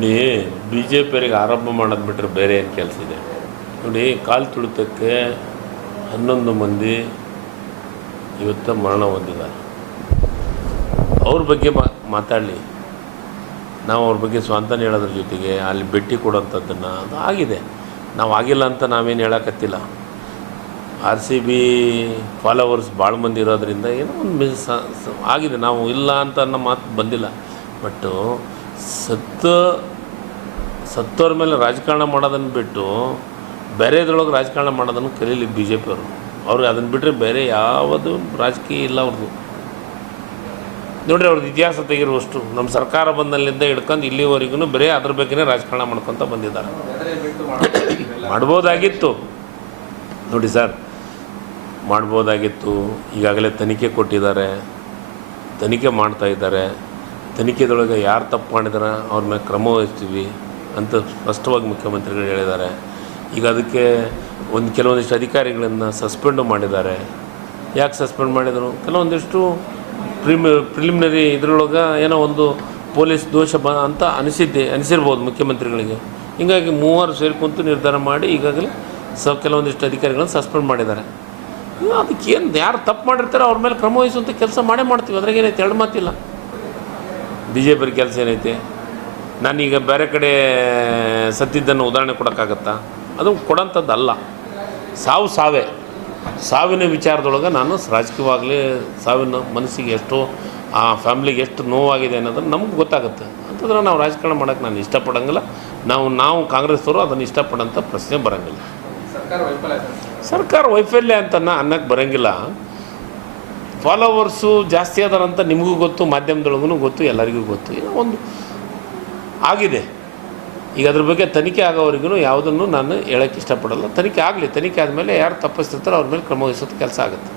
ನೋಡಿ, B J ಪಿಯವರಿಗೆ ಆರಂಭ ಮಾಡೋದು ಬಿಟ್ಟರೆ ಬೇರೆ ಏನು ಕೆಲಸ ಇದೆ? ನೋಡಿ, ಕಾಲು ತುಳಿತಕ್ಕೆ 11 ಮಂದಿ ಇವತ್ತು ಮರಣ ಹೊಂದಿದ್ದಾರೆ. ಅವ್ರ ಬಗ್ಗೆ ಮಾತಾಡಲಿ. ನಾವು ಅವ್ರ ಬಗ್ಗೆ ಸ್ವಂತನ ಹೇಳೋದ್ರ ಜೊತೆಗೆ ಅಲ್ಲಿ ಭೇಟಿ ಕೊಡೋಂಥದ್ದನ್ನು ಅದು ಆಗಿದೆ. ನಾವು ಆಗಿಲ್ಲ ಅಂತ ನಾವೇನು ಹೇಳೋಕ್ಕತ್ತಿಲ್ಲ. RCB ಫಾಲೋವರ್ಸ್ ಭಾಳ ಮಂದಿ ಇರೋದ್ರಿಂದ ಏನೋ ಒಂದು ಆಗಿದೆ. ನಾವು ಇಲ್ಲ ಅಂತ ಅನ್ನೋ ಮಾತು ಬಂದಿಲ್ಲ. ಬಟ್ಟು ಸತ್ತೋರ ಮೇಲೆ ರಾಜಕಾರಣ ಮಾಡೋದನ್ನು ಬಿಟ್ಟು ಬೇರೆದ್ರೊಳಗೆ ರಾಜಕಾರಣ ಮಾಡೋದನ್ನು ಕಲೀಲಿ ಬಿ ಜೆ ಪಿಯವರು. ಅವ್ರಿಗೆ ಅದನ್ನು ಬಿಟ್ಟರೆ ಬೇರೆ ಯಾವುದು ರಾಜಕೀಯ ಇಲ್ಲ ಅವ್ರದ್ದು. ನೋಡಿರಿ, ಅವ್ರದ್ದು ಇತಿಹಾಸ ತೆಗಿರುವಷ್ಟು ನಮ್ಮ ಸರ್ಕಾರ ಬಂದಲ್ಲಿಂದ ಹಿಡ್ಕೊಂಡು ಇಲ್ಲಿವರೆಗೂ ಬರೀ ಅದ್ರ ಬಗ್ಗೆನೇ ರಾಜಕಾರಣ ಮಾಡ್ಕೊತ ಬಂದಿದ್ದಾರೆ. ಮಾಡ್ಬೋದಾಗಿತ್ತು. ನೋಡಿ ಸರ್, ಮಾಡ್ಬೋದಾಗಿತ್ತು. ಈಗಾಗಲೇ ತನಿಖೆ ಕೊಟ್ಟಿದ್ದಾರೆ, ತನಿಖೆ ಮಾಡ್ತಾಯಿದ್ದಾರೆ. ತನಿಖೆದೊಳಗೆ ಯಾರು ತಪ್ಪು ಮಾಡಿದಾರೆ ಅವ್ರ ಮೇಲೆ ಕ್ರಮ ವಹಿಸ್ತೀವಿ ಅಂತ ಸ್ಪಷ್ಟವಾಗಿ ಮುಖ್ಯಮಂತ್ರಿಗಳು ಹೇಳಿದ್ದಾರೆ. ಈಗ ಅದಕ್ಕೆ ಕೆಲವೊಂದಿಷ್ಟು ಅಧಿಕಾರಿಗಳನ್ನು ಸಸ್ಪೆಂಡು ಮಾಡಿದ್ದಾರೆ. ಯಾಕೆ ಸಸ್ಪೆಂಡ್ ಮಾಡಿದರು? ಕೆಲವೊಂದಿಷ್ಟು ಪ್ರಿಲಿಮಿನರಿ ಇದರೊಳಗೆ ಏನೋ ಒಂದು ಪೊಲೀಸ್ ದೋಷ ಅಂತ ಅನಿಸಿರ್ಬೋದು ಮುಖ್ಯಮಂತ್ರಿಗಳಿಗೆ. ಹೀಗಾಗಿ 3 ಸೇರ್ಕೊಂತು ನಿರ್ಧಾರ ಮಾಡಿ ಈಗಾಗಲೇ ಕೆಲವೊಂದಿಷ್ಟು ಅಧಿಕಾರಿಗಳನ್ನು ಸಸ್ಪೆಂಡ್ ಮಾಡಿದ್ದಾರೆ. ಅದಕ್ಕೇನು ಯಾರು ತಪ್ಪು ಮಾಡಿರ್ತಾರೆ ಅವ್ರ ಮೇಲೆ ಕ್ರಮ ವಹಿಸುವಂಥ ಕೆಲಸ ಮಾಡ್ತೀವಿ. ಅದ್ರಾಗೇನೈತೆ, ಎರಡು ಮಾತಿಲ್ಲ. ಬಿ ಜೆ ಪಿ ಕೆಲಸ ಏನೈತೆ? ನಾನೀಗ ಬೇರೆ ಕಡೆ ಸತ್ತಿದ್ದನ್ನು ಉದಾಹರಣೆ ಕೊಡೋಕ್ಕಾಗತ್ತಾ? ಅದು ಕೊಡೋಂಥದ್ದಲ್ಲ. ಸಾವಿನ ವಿಚಾರದೊಳಗೆ ನಾನು ರಾಜಕೀಯವಾಗಲಿ ಸಾವಿನ ಮನಸ್ಸಿಗೆ ಎಷ್ಟು, ಆ ಫ್ಯಾಮ್ಲಿಗೆ ಎಷ್ಟು ನೋವಾಗಿದೆ ಅನ್ನೋದನ್ನು ನಮ್ಗೆ ಗೊತ್ತಾಗುತ್ತೆ. ಅಂತಂದ್ರೆ ನಾವು ರಾಜಕಾರಣ ಮಾಡೋಕ್ಕೆ ನಾನು ಇಷ್ಟಪಡೋಂಗಿಲ್ಲ. ನಾವು ಕಾಂಗ್ರೆಸ್ಸವರು ಅದನ್ನು ಇಷ್ಟಪಡೋಂಥ ಪ್ರಶ್ನೆ ಬರೋಂಗಿಲ್ಲ. ಸರ್ಕಾರ ವೈಫಲ್ಯ ಅಂತ ಅನ್ನಕ್ಕೆ ಬರೋಂಗಿಲ್ಲ. ಫಾಲೋವರ್ಸು ಜಾಸ್ತಿ ಅದಾರಂತ ನಿಮಗೂ ಗೊತ್ತು, ಮಾಧ್ಯಮದೊಳಗೂ ಗೊತ್ತು, ಎಲ್ಲರಿಗೂ ಗೊತ್ತು. ಏನೋ ಒಂದು ಆಗಿದೆ. ಈಗ ಅದ್ರ ಬಗ್ಗೆ ತನಿಖೆ ಆಗೋವರೆಗೂ ಯಾವುದನ್ನು ನಾನು ಹೇಳೋಕ್ಕೆ ಇಷ್ಟಪಡಲ್ಲ. ತನಿಖೆ ಆಗಲಿ. ತನಿಖೆ ಆದಮೇಲೆ ಯಾರು ತಪ್ಪಿಸ್ತಿರ್ತಾರೋ ಅವ್ರ ಮೇಲೆ ಕ್ರಮ ವಹಿಸೋದು ಕೆಲಸ ಆಗುತ್ತೆ.